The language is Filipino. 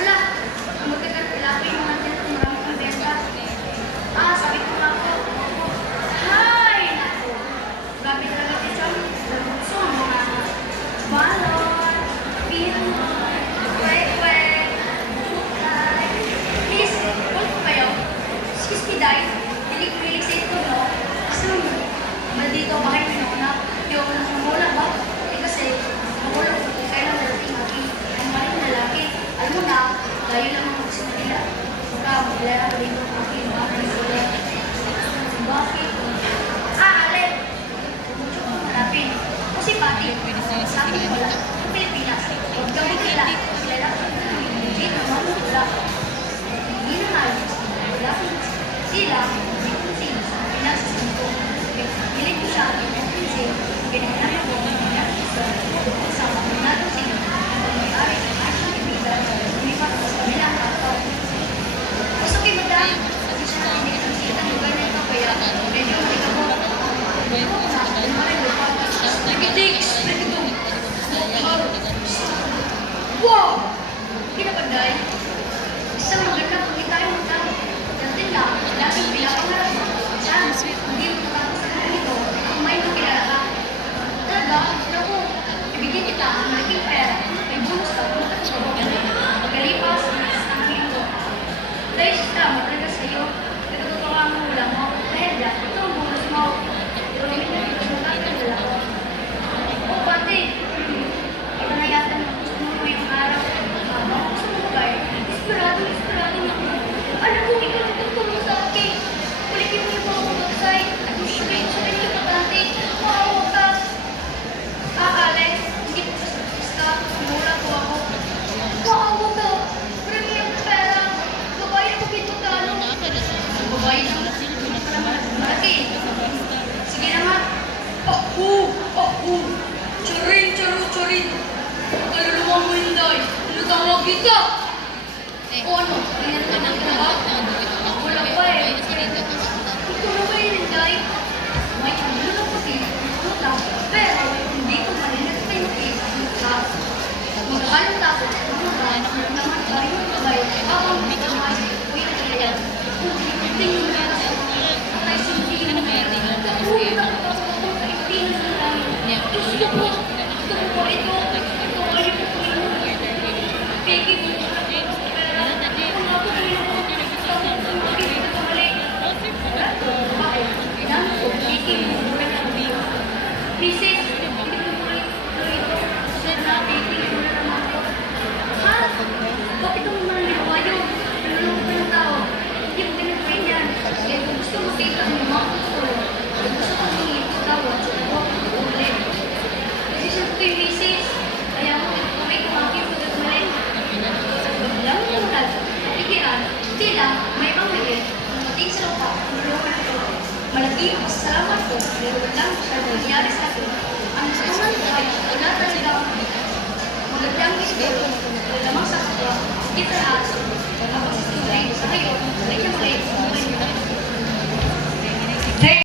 Wala. Magkagat ilapin yung natin kung marami kang benta. Sabi ko nga po. Hay! Naku. Grabe talaga si Chong. So, mga balon, pinoy, kwek-kwek, buklay. Please, huwag po kayo. Excuse me, Day. Hilig sa ito, no? Kasi maldito ba kayo na yung namula ba? Kasi namula ko kung kailan nalating aking ang maling lalaki. Alam mo na, tayo lang ang gusto nila. Magkakabala rin ang aking mga nila. Bakit? Alin! Mucho kong malapin. Kasi pati, sabi ko wala. Ang Pilipinas, huwag kami nila. Kilala ko hindi naman wala. Hindi na halos. Wala ko sila. Hindi ko sila. Pinagsasin ko. Hilig ko siya. Kasi pinaghanap ko. Sama ko na ito sila. Ang may-ari ng aking kaibigan. Lumipat ko sa kanilang kato. Gusto kayo madami. Kasi siya hindi ko sila ng lugar na ito. Kaya medyo malikabo. Wow! Kinapaday. Isang maganda kung hindi tayo magkano. Dati lang, laging pinapangarap mo. Sana, hindi mo matapos sa ganito, kung may makilala ka. Talaga, naku, ibigyan kita ang malaking pera. May bonus ka kung magkalipas ang linggo. Dahil siya, matalaga sa iyo. Nagtuturo ang hula mo. Dahil lang, ito ang bonus mo. Pero hindi na dito mo kakilala ko. O, pati, ito na yata na gusto mo ngayong araw. Gusto mo ba eh? Desperado na ako. Alam mo, ikaw nagtutulong sa akin. Kulitin mo yung mga website. At sabihin niyo patante. Maawa ka. Alex, hindi ko basta. Mura po ako. Maawa ka. Marami ang pera. Babae ako pinutalo. Babae lang. Malaki. Sige naman. Charin. Kaluluwa mo yun, Day. Tinatawag kita. O ano? Ganyan ka ng lahat. Wala pa eh. Ikaw na ba yun, Day? May ano na pati. Ano lang. Pero hindi ko malinag kayo makikita. Maghalong ako. Ano naman ba yung bagay? Ang kamay. Uy, kaya. Tingin mo na sa patay sindihin mo. Uy, nakapasok ako sa ipinan ng langit. Gusto ko. Ito. Ito ay piki mo. Pero, kung ako tingin mo, makikita ka mali. Bakit? Kailangan ko, piki mo. Princess, hindi mo tuloy ito. Na piki mo na naman ko. Ha? Bakit mo naman nagawa yun? Nalulungkot ka ng tao. Hindi mo pinag-train yan. Kaya kung gusto mo kita mo, makakatulong. Kung gusto mo hingin ko tawad, sa tawag ko ulit. Kasi siya ito yung misis. Kaya mo, kung ikaw ang kito na tumalin. Lang mo na, napigiran. Hindi lang, may pangligid. Kung mating sa lupa, tulungan ko. Malaki ang pasalamat ko. Pero lang siya nangyari sa akin. Ang tutunan ko ay wala talaga magandang isip. Lamang sa kapwa. Kita lahat. Kapag sa tulay sa kayo, ay niya mali.